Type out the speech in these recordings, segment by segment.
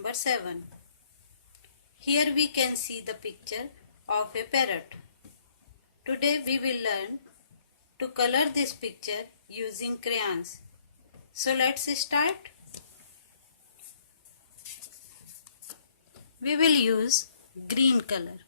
number 7. Here we can see the picture of a parrot. Today we will learn to color this picture using crayons. So let's start. We will use green color.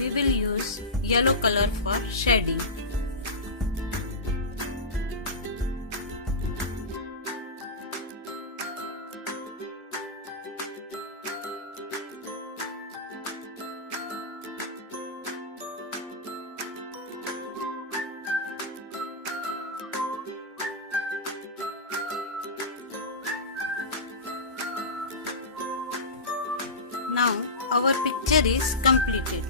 We will use yellow color for shading. Now our picture is completed.